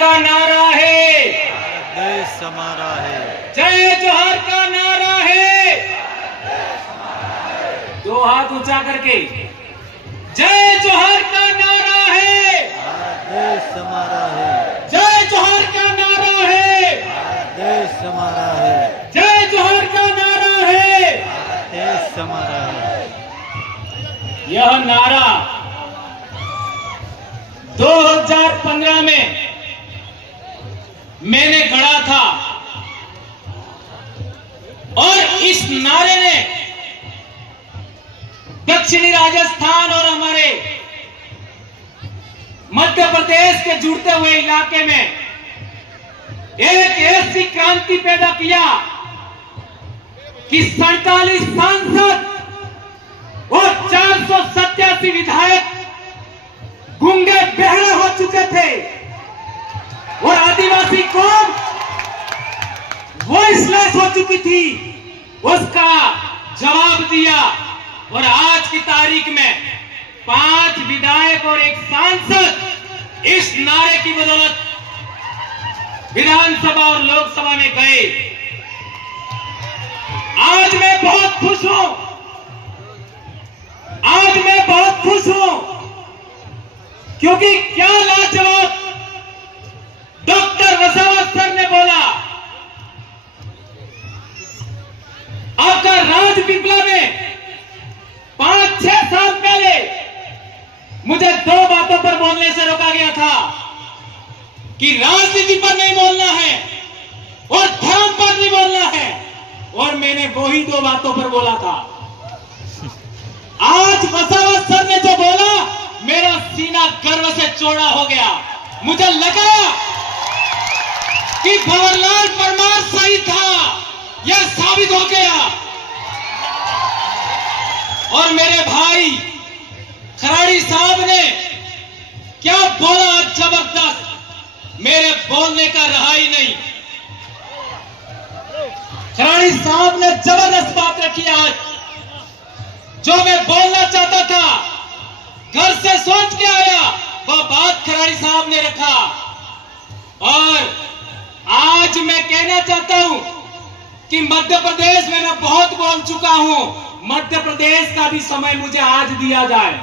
का नारा है, देश हमारा है। जय जोहार का नारा है। दो हाथ ऊंचा करके जय जोहार का नारा है, देश हमारा है। जय जोहार का नारा है, देश हमारा है। जय जोहार का नारा है, देश हमारा है। यह नारा 2015 में मैंने गढ़ा था और इस नारे ने दक्षिणी राजस्थान और हमारे मध्य प्रदेश के जुड़ते हुए इलाके में एक ऐसी क्रांति पैदा किया कि 47 सांसद और 487 विधायक गूंगे बहरे हो चुके थे और आदिवासी कौम वॉइसलेस हो चुकी थी। उसका जवाब दिया और आज की तारीख में 5 विधायक और 1 सांसद इस नारे की बदौलत विधानसभा और लोकसभा में गए। आज मैं बहुत खुश हूं, आज मैं बहुत खुश हूं क्योंकि क्या लाजवाब डॉक्टर वसावत सर ने बोला। आपका राज पिपला में 5-6 साल पहले मुझे 2 बातों पर बोलने से रोका गया था कि राजनीति पर नहीं बोलना है और धर्म पर नहीं बोलना है, और मैंने वही 2 बातों पर बोला था। आज वसावत सर ने जो बोला, मेरा सीना गर्व से चौड़ा हो गया। मुझे लगा कि भंवरलाल परमार सही था, यह साबित हो गया। और मेरे भाई खराड़ी साहब ने क्या बोला, जबरदस्त, मेरे बोलने का रहा ही नहीं। खराड़ी साहब ने जबरदस्त बात रखी आज। जो मैं बोलना चाहता था, घर से सोच के आया, वह बात खराड़ी साहब ने रखा। और आज मैं कहना चाहता हूं कि मध्य प्रदेश में मैं बहुत बोल चुका हूं। मध्य प्रदेश का भी समय मुझे आज दिया जाए,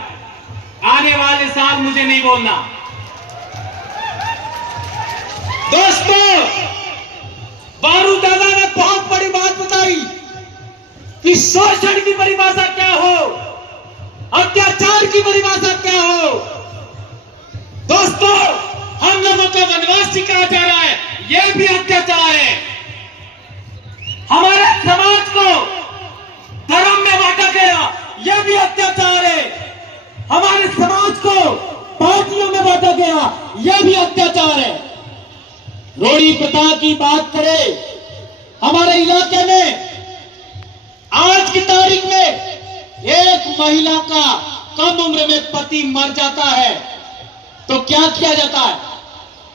आने वाले साल मुझे नहीं बोलना। दोस्तों, बारू दादा ने बहुत बड़ी बात बताई कि शोषण की परिभाषा क्या हो, अत्याचार की परिभाषा क्या हो। दोस्तों, हम लोगों को वनवासी कहा जा रहा है, यह भी अत्याचार है। हमारे समाज को धर्म में बांटा गया, यह भी अत्याचार है। हमारे समाज को पार्टियों में बांटा गया, यह भी अत्याचार है। रोड़ी प्रथा की बात करें, हमारे इलाके में आज की तारीख में एक महिला का कम उम्र में पति मर जाता है तो क्या किया जाता है?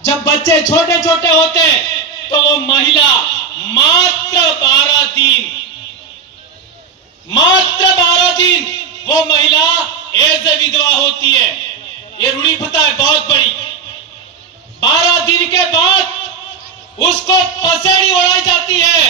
जब बच्चे छोटे छोटे होते हैं तो वो महिला मात्र 12 दिन वो महिला एज ए विधवा होती है। ये रूढ़ी प्रथा है बहुत बड़ी। 12 दिन के बाद उसको पसेड़ी उड़ाई जाती है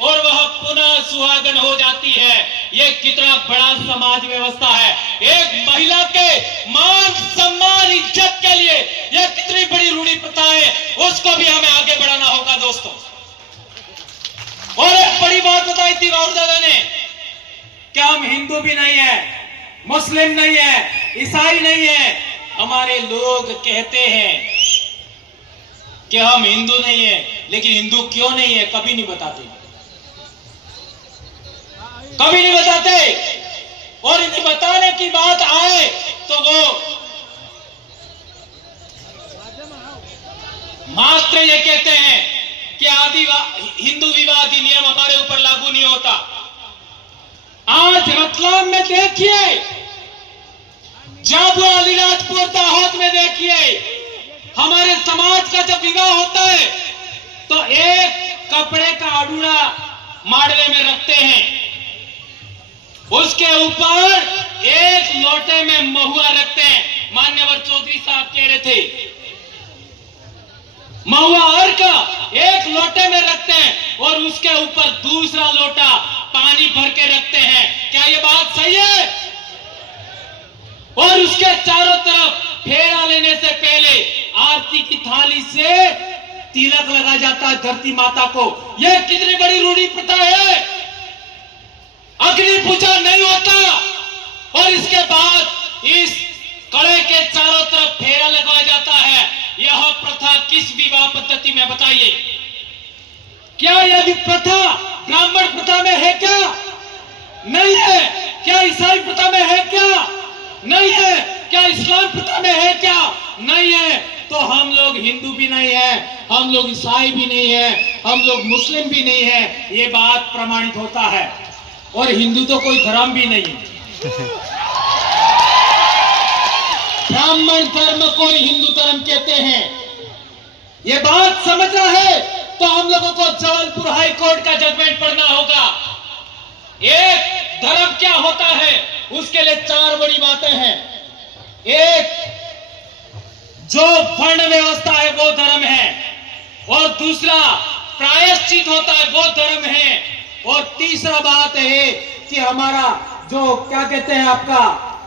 और वह पुनः सुहागन हो जाती है। ये कितना बड़ा समाज व्यवस्था है। एक महिला के मान सम्मान इज्जत के लिए यह कितनी बड़ी रूढ़ी प्रथा है, उसको भी हमें आगे बढ़ाना होगा दोस्तों। और एक बड़ी बात बताई थी बाबू दादा ने कि हम हिंदू भी नहीं है, मुस्लिम नहीं है, ईसाई नहीं है। हमारे लोग कहते हैं कि हम हिंदू नहीं है, लेकिन हिंदू क्यों नहीं है कभी नहीं बताते, कभी नहीं बताते। और इन्हें बताने की बात आए तो वो मात्र ये कहते हैं कि हिंदू विवाह अधिनियम हमारे ऊपर लागू नहीं होता। आज रतलाम में देखिए, जाबुआ अलीराजपुर दाहोद में देखिए, हमारे समाज का जब विवाह होता है तो एक कपड़े का अड़ूड़ा माड़वे में रखते हैं, उसके ऊपर एक लोटे में महुआ रखते हैं। मान्यवर चौधरी साहब कह रहे थे महुआ अर्घ एक लोटे में रखते हैं और उसके ऊपर दूसरा लोटा पानी भर के रखते हैं। क्या ये बात सही है? और उसके चारों तरफ फेरा लेने से पहले आरती की थाली से तिलक लगा जाता है धरती माता को। यह कितनी बड़ी रूढ़ी प्रथा है। अग्नि पूजा नहीं होता और इसके बाद इस कड़े के चारों तरफ फेरा लगाया जाता है। यह प्रथा किस विवाह पद्धति में बताइए? क्या यह प्रथा ब्राह्मण प्रथा में है क्या? नहीं है। क्या ईसाई प्रथा में है क्या? नहीं है। क्या इस्लाम प्रथा में है क्या? नहीं है। तो हम लोग हिंदू भी नहीं है, हम लोग ईसाई भी नहीं है, हम लोग मुस्लिम भी नहीं है। ये बात प्रमाणित होता है। और हिंदू तो कोई धर्म भी नहीं है। ब्राह्मण धर्म को हिंदू धर्म कहते हैं। ये बात समझना है तो हम लोगों को जबलपुर हाई कोर्ट का जजमेंट पढ़ना होगा। एक धर्म क्या होता है उसके लिए 4 बड़ी बातें हैं। एक, जो वर्ण व्यवस्था है वो धर्म है, और दूसरा प्रायश्चित होता है वो धर्म है, और तीसरा बात है कि हमारा जो क्या कहते हैं आपका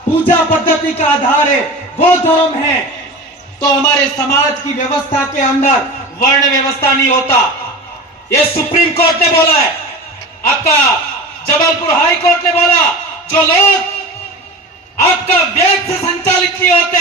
पूजा पद्धति का आधार है वो धर्म है। तो हमारे समाज की व्यवस्था के अंदर वर्ण व्यवस्था नहीं होता। ये सुप्रीम कोर्ट ने बोला है, आपका जबलपुर हाई कोर्ट ने बोला। जो लोग आपका वेद से संचालित नहीं होते,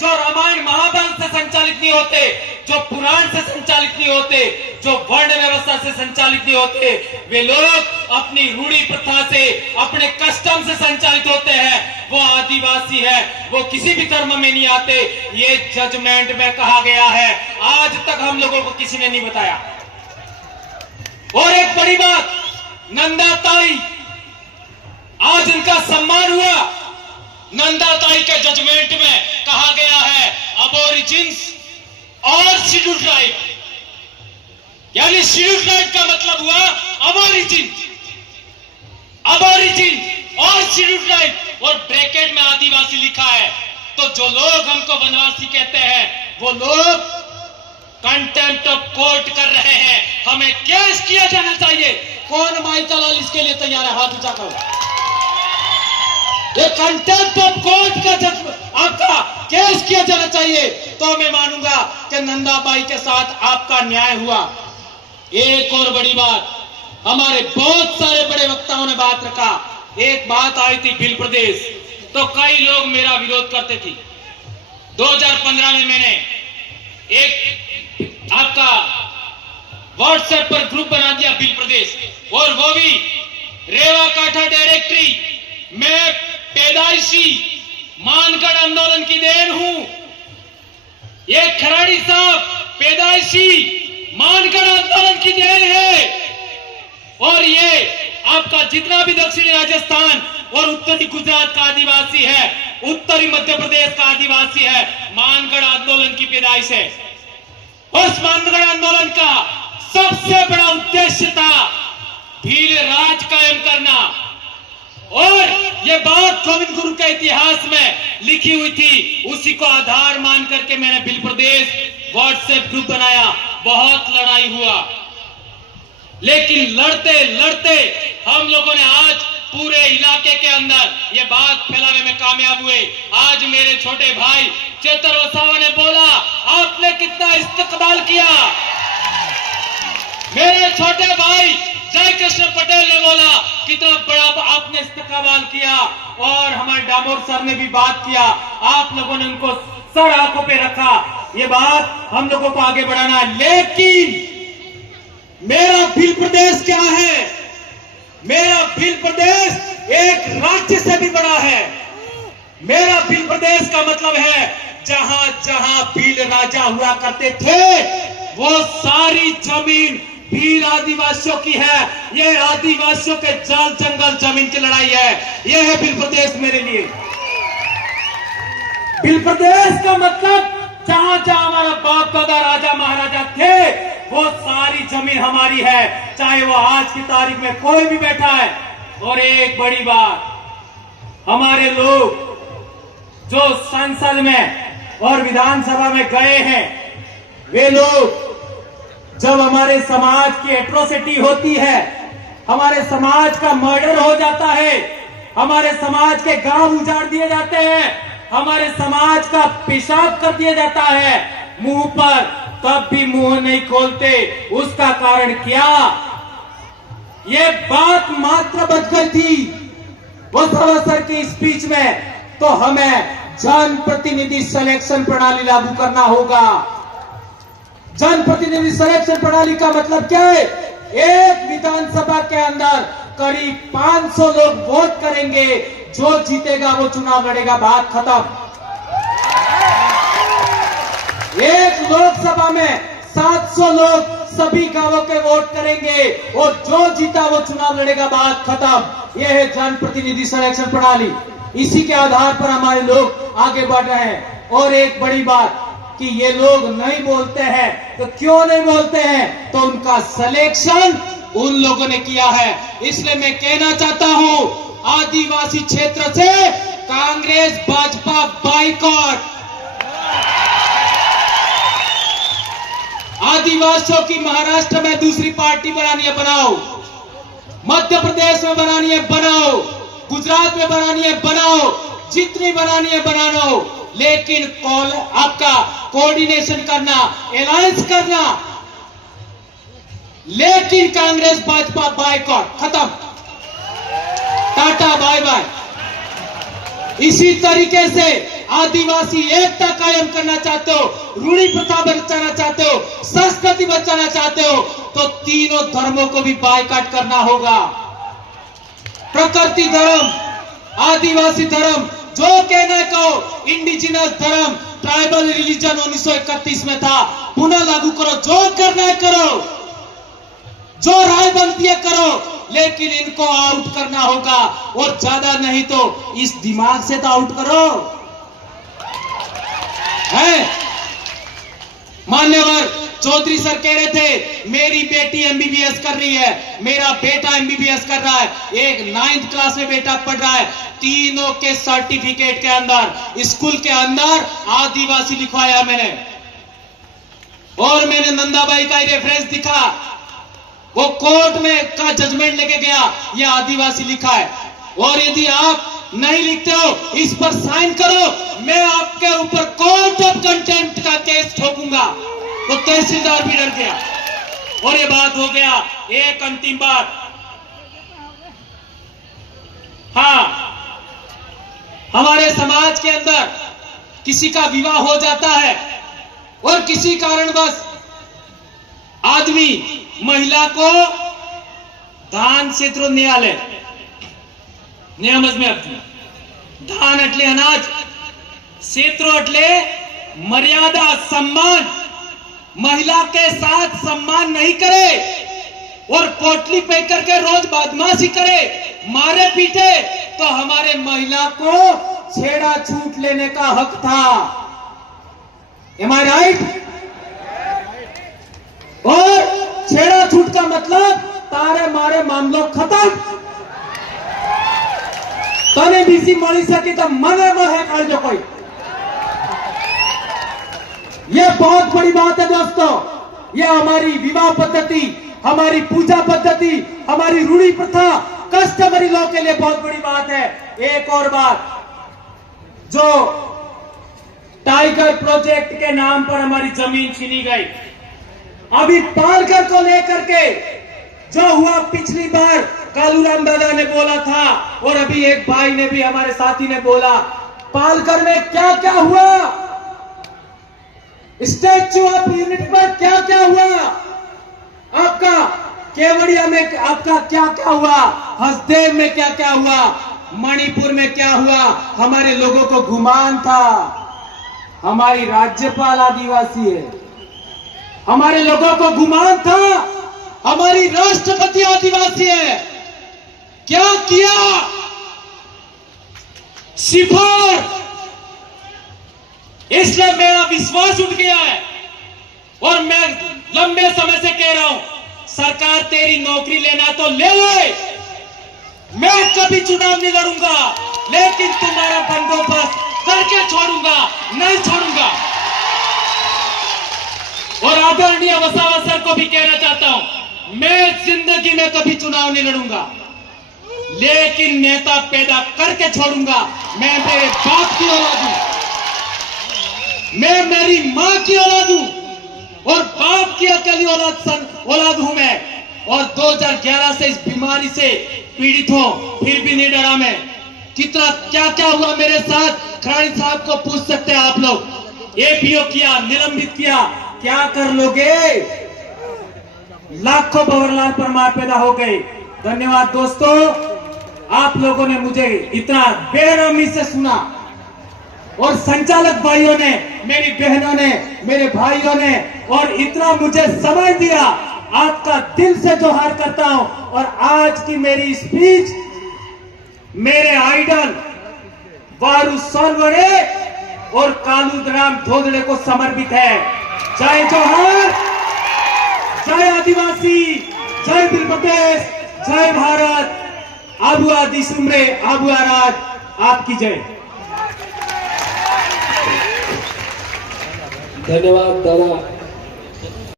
जो रामायण महाभारत से संचालित नहीं होते, जो पुराण से संचालित नहीं होते, जो वर्ण व्यवस्था से संचालित नहीं होते, वे लोग अपनी रूढ़ी प्रथा से, अपने कस्टम से संचालित होते हैं। वो आदिवासी है, वो किसी भी धर्म में नहीं आते। ये जजमेंट में कहा गया है। आज तक हम लोगों को किसी ने नहीं बताया। और एक बड़ी बात, नंदा ताई, आज इनका सम्मान हुआ। नंदा ताई के जजमेंट में कहा गया है अबोरिजिन्स और शेड्यूल ट्राइब, यानी शेड्यूल ट्राइब का मतलब हुआ अबोरिजिन, अबोरिजिन और शेड्यूल ट्राइब, और ब्रैकेट में आदिवासी लिखा है। तो जो लोग हमको वनवासी कहते हैं वो लोग कंटेम्प्ट ऑफ कोर्ट कर रहे हैं। हमें केस किया जाना चाहिए। कौन माइका लाल इसके लिए तैयार है? हाथ ऊंचा करो। ये कंटेम्प्ट ऑफ कोर्ट का आपका केस किया जाना चाहिए। तो मैं मानूंगा कि नंदाबाई के साथ आपका न्याय हुआ। एक और बड़ी बात, हमारे बहुत सारे बड़े वक्ताओं ने बात रखा। एक बात आई थी बिल प्रदेश, तो कई लोग मेरा विरोध करते थे। 2015 में मैंने एक आपका व्हाट्सएप पर ग्रुप बना दिया बिल प्रदेश, और वो भी रेवा काठा डायरेक्टरी। मैं पैदाइशी मानगढ़ आंदोलन की देन हूं। ये खराड़ी साहब पैदाइशी मानगढ़ आंदोलन की देन है। और ये आपका जितना भी दक्षिणी राजस्थान और उत्तरी गुजरात का आदिवासी है, उत्तरी मध्य प्रदेश का आदिवासी है, मानगढ़ आंदोलन की पैदाइश है। उस मानगढ़ आंदोलन का सबसे बड़ा उद्देश्य था भील राज कायम करना। और ये बात गोविंद गुरु के इतिहास में लिखी हुई थी। उसी को आधार मान करके मैंने बिल प्रदेश व्हाट्सएप ग्रुप बनाया। बहुत लड़ाई हुआ, लेकिन लड़ते लड़ते हम लोगों ने आज पूरे इलाके के अंदर ये बात फैलाने में कामयाब हुए। आज मेरे छोटे भाई चेतर वसावा ने बोला, आपने कितना इस्तकबाल किया। मेरे छोटे भाई जय कृष्ण पटेल ने बोला, कितना बड़ा आपने इस्तकबाल किया। और हमारे डामोर सर ने भी बात किया, आप लोगों ने उनको सर आंखों पे रखा। ये बात हम लोगों को आगे बढ़ाना है। लेकिन मेरा भील प्रदेश क्या है? मेरा भील प्रदेश एक राज्य से भी बड़ा है। मेरा भील प्रदेश का मतलब है जहां जहां भील राजा हुआ करते थे वो सारी जमीन भील आदिवासियों की है। ये आदिवासियों के जाल जंगल जमीन की लड़ाई है। ये है भील प्रदेश मेरे लिए। भील प्रदेश का मतलब जहां जहां हमारा बाप दादा राजा महाराजा थे वो सारी जमीन हमारी है, चाहे वो आज की तारीख में कोई भी बैठा है। और एक बड़ी बात, हमारे लोग जो संसद में और विधानसभा में गए हैं वे लोग जब हमारे समाज की एट्रोसिटी होती है, हमारे समाज का मर्डर हो जाता है, हमारे समाज के गांव उजाड़ दिए जाते हैं, हमारे समाज का पेशाब कर दिया जाता है मुंह पर, तब भी मुंह नहीं खोलते। उसका कारण क्या? ये बात मात्र बच गई थी वो सर की स्पीच में, तो हमें जनप्रतिनिधि सिलेक्शन प्रणाली लागू करना होगा। जनप्रतिनिधि सिलेक्शन प्रणाली का मतलब क्या है? एक विधानसभा के अंदर करीब 500 लोग वोट करेंगे, जो जीतेगा वो चुनाव लड़ेगा, बात खत्म। एक लोकसभा में 700 लोग सभी गांवों के वोट करेंगे और जो जीता वो चुनाव लड़ेगा, बात खत्म। यह है जनप्रतिनिधि सिलेक्शन प्रणाली। इसी के आधार पर हमारे लोग आगे बढ़ रहे हैं। और एक बड़ी बात कि ये लोग नहीं बोलते हैं, तो क्यों नहीं बोलते हैं? तो उनका सिलेक्शन उन लोगों ने किया है। इसलिए मैं कहना चाहता हूं, आदिवासी क्षेत्र से कांग्रेस भाजपा बाइकॉट। आदिवासियों की महाराष्ट्र में दूसरी पार्टी बनानी है, बनाओ। मध्य प्रदेश में बनानी है, बनाओ। गुजरात में बनानी है, बनाओ। जितनी बनानी है बनाओ, लेकिन आपका कोऑर्डिनेशन करना, अलायंस करना, लेकिन कांग्रेस भाजपा बाइकॉट, खत्म, टाटा बाय बाय। इसी तरीके से आदिवासी एकता कायम करना चाहते हो, रूढ़ी प्रथा बचाना चाहते हो, संस्कृति बचाना चाहते हो, तो तीनों धर्मों को भी बायकॉट करना होगा। प्रकृति धर्म, आदिवासी धर्म, जो कहना कहो, इंडिजिनस धर्म, ट्राइबल रिलीजन 1931 में था, पुनः लागू करो। जो करना है करो, जो राय बनती है करो, लेकिन इनको आउट करना होगा। और ज्यादा नहीं तो इस दिमाग से तो आउट करो। है मान्यवर चौधरी सर कह रहे थे, मेरी बेटी एमबीबीएस कर रही है, मेरा बेटा एमबीबीएस कर रहा है, एक 9th क्लास में बेटा पढ़ रहा है, तीनों के सर्टिफिकेट के अंदर, स्कूल के अंदर आदिवासी लिखवाया मैंने। और मैंने नंदाबाई का रेफरेंस दिखा, वो कोर्ट में का जजमेंट लेके गया, ये आदिवासी लिखा है। और यदि आप नहीं लिखते हो, इस पर साइन करो, मैं आपके ऊपर कोर्ट ऑफ कंटेम्प्ट का केस ठोकूंगा। तो तहसीलदार भी डर गया और ये बात हो गया। एक अंतिम बात, हाँ, हमारे समाज के अंदर किसी का विवाह हो जाता है और किसी कारणवश आदमी महिला को दान क्षेत्र न्यायालय नियमज में दान अटले अनाज, क्षेत्र अटले मर्यादा, सम्मान, महिला के साथ सम्मान नहीं करे और पोटली पे करके रोज बदमाशी करे, मारे पीटे, तो हमारे महिला को छेड़ा छूट लेने का हक था। एम आई राइट? और छेड़ा छूट का मतलब तारे मारे मामलों खत्म। तने बीसी मળી सकी तो मने महे काढजो कोई। ये बहुत बड़ी बात है दोस्तों। ये हमारी विवाह पद्धति, हमारी पूजा पद्धति, हमारी रूढ़ी प्रथा, कस्टमरी लॉ के लिए बहुत बड़ी बात है। एक और बात, जो टाइगर प्रोजेक्ट के नाम पर हमारी जमीन छीनी गई, अभी पालकर को लेकर के जो हुआ, पिछली बार कालूराम दादा ने बोला था और अभी एक भाई ने भी, हमारे साथी ने बोला, पालकर में क्या क्या हुआ, स्टैच्यू ऑफ यूनिटी पर क्या क्या हुआ, आपका केवड़िया में आपका क्या क्या हुआ, हसदेव में क्या क्या हुआ, मणिपुर में क्या हुआ। हमारे लोगों को गुमान था हमारी राज्यपाल आदिवासी है, हमारे लोगों को गुमान था हमारी राष्ट्रपति आदिवासी है। क्या किया? सिफार। इसलिए मेरा विश्वास उठ गया है और मैं लंबे समय से कह रहा हूं, सरकार तेरी नौकरी लेना तो ले ले, मैं कभी चुनाव नहीं लड़ूंगा, लेकिन तुम्हारा बंदोबस्त करके छोड़ूंगा, नहीं छोड़ूंगा। और आदरणीय वसावा सर को भी कहना चाहता हूं, मैं जिंदगी में कभी चुनाव नहीं लड़ूंगा, लेकिन नेता पैदा करके छोड़ूंगा। मैं मेरे बाप की औलाद हूं, मैं मेरी मां की औलाद हूं और बाप की अकेली औलाद हूं मैं। और 2011 से इस बीमारी से पीड़ित हूं, फिर भी नहीं डरा मैं। कितना क्या क्या हुआ मेरे साथ, खराड़ी साहब को पूछ सकते हैं आप लोग। एपीओ किया, निलंबित किया, क्या कर लोगे? लाखों भंवरलाल परमार पैदा हो गए। धन्यवाद दोस्तों, आप लोगों ने मुझे इतना बेरहमी से सुना और संचालक भाइयों ने, मेरी बहनों ने, मेरे भाइयों ने और इतना मुझे समय दिया। आपका दिल से जोहार करता हूं। और आज की मेरी स्पीच मेरे आइडल वारू सोनवणे और कालूराम धोदड़े को समर्पित है। जय जोहार, जय आदिवासी, जय बिलप्रदेश, जय भारत। आबुआ दिसुमरे, आबुआ राज, आपकी जय। धन्यवाद दादा।